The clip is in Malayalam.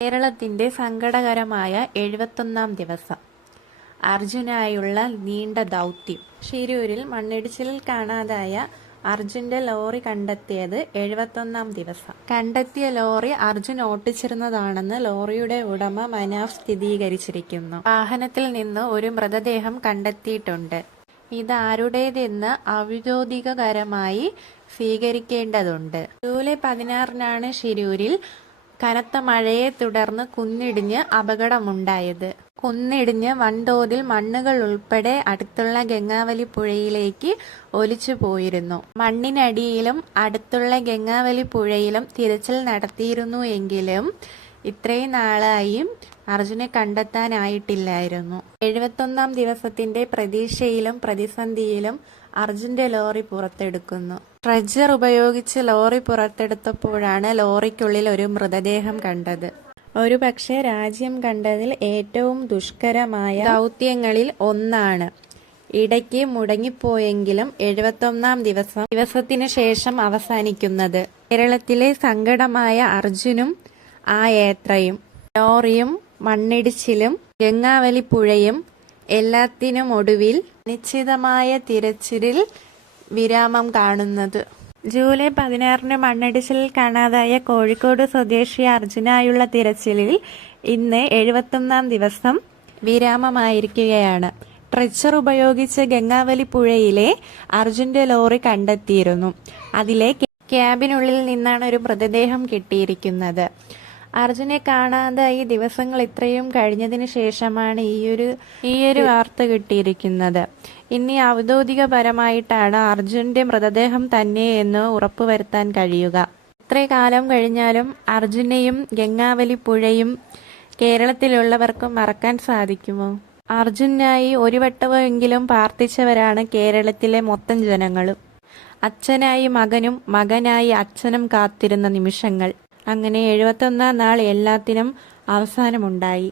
കേരളത്തിന്റെ സങ്കടകരമായ 71-ാം ദിവസം. അർജുനായുള്ള നീണ്ട ദൗത്യം. ഷിരൂരിൽ മണ്ണിടിച്ചിലിൽ കാണാതായ അർജുന്റെ ലോറി കണ്ടെത്തിയത് 71-ാം ദിവസം. കണ്ടെത്തിയ ലോറി അർജുൻ ഓട്ടിച്ചിരുന്നതാണെന്ന് ലോറിയുടെ ഉടമ മനാഫ് സ്ഥിരീകരിച്ചിരിക്കുന്നു. വാഹനത്തിൽ നിന്ന് ഒരു മൃതദേഹം കണ്ടെത്തിയിട്ടുണ്ട്. ഇതാരുടേതെന്ന് ഔദ്യോഗികകരമായി സ്വീകരിക്കേണ്ടതുണ്ട്. ജൂലൈ 16-നാണ് ഷിരൂരിൽ കനത്ത മഴയെ തുടർന്ന് കുന്നിടിഞ്ഞ് അപകടമുണ്ടായത്. കുന്നിടിഞ്ഞ് വൻതോതിൽ മണ്ണുകൾ ഉൾപ്പെടെ അടുത്തുള്ള ഗംഗാവലി പുഴയിലേക്ക് ഒലിച്ചു പോയിരുന്നു. മണ്ണിനടിയിലും അടുത്തുള്ള ഗംഗാവലി പുഴയിലും തിരച്ചിൽ നടത്തിയിരുന്നു എങ്കിലും ഇത്രയും നാളായും അർജുനെ കണ്ടെത്താനായിട്ടില്ലായിരുന്നു. 71-ാം ദിവസത്തിന്റെ പ്രതീക്ഷയിലും പ്രതിസന്ധിയിലും അർജുന്റെ ലോറി പുറത്തെടുക്കുന്നു. ട്രെജർ ഉപയോഗിച്ച് ലോറി പുറത്തെടുത്തപ്പോഴാണ് ലോറിക്കുള്ളിൽ ഒരു മൃതദേഹം കണ്ടത്. ഒരുപക്ഷെ രാജ്യം കണ്ടതിൽ ഏറ്റവും ദുഷ്കരമായ ദൗത്യങ്ങളിൽ ഒന്നാണ്. ഇടയ്ക്ക് മുടങ്ങിപ്പോയെങ്കിലും 71-ാം ദിവസത്തിന് ശേഷം അവസാനിക്കുന്നത്. കേരളത്തിലെ സങ്കടമായ അർജുനും ആ യാത്രയും, ലോറിയും മണ്ണിടിച്ചിലും ഗംഗാവലി പുഴയും എല്ലാത്തിനുമൊടുവിൽ അനിശ്ചിതമായ തിരച്ചിലിൽ വിരാമം കാണുന്നത്. ജൂലൈ 16-ന് മണ്ണിടിച്ചിലിൽ കാണാതായ കോഴിക്കോട് സ്വദേശി അർജുനായുള്ള തിരച്ചിലിൽ ഇന്ന് 71-ാം ദിവസം വിരാമമായിരിക്കുകയാണ്. ട്രെച്ചർ ഉപയോഗിച്ച് ഗംഗാവലി പുഴയിലെ അർജുന്റെ ലോറി കണ്ടെത്തിയിരുന്നു. അതിലെ ക്യാബിനുള്ളിൽ നിന്നാണ് ഒരു മൃതദേഹം കിട്ടിയിരിക്കുന്നത്. അർജുനെ കാണാതായി ദിവസങ്ങൾ ഇത്രയും കഴിഞ്ഞതിന് ശേഷമാണ് ഈയൊരു വാർത്ത കിട്ടിയിരിക്കുന്നത്. ഇനി ഔദ്യോഗികപരമായിട്ടാണ് അർജുന്റെ മൃതദേഹം തന്നെ എന്ന് ഉറപ്പുവരുത്താൻ കഴിയുക. ഇത്രയും കാലം കഴിഞ്ഞാലും അർജുനെയും ഗംഗാവലി പുഴയും കേരളത്തിലുള്ളവർക്ക് മറക്കാൻ സാധിക്കുമോ? അർജുനായി ഒരു വട്ടമെങ്കിലും പ്രാർത്ഥിച്ചവരാണ് കേരളത്തിലെ മൊത്തം ജനങ്ങളും. അച്ഛനായി മകനും മകനായി അച്ഛനും കാത്തിരുന്ന നിമിഷങ്ങൾ. അങ്ങനെ 71-ാം നാൾ എല്ലാത്തിനും അവസാനമുണ്ടായി.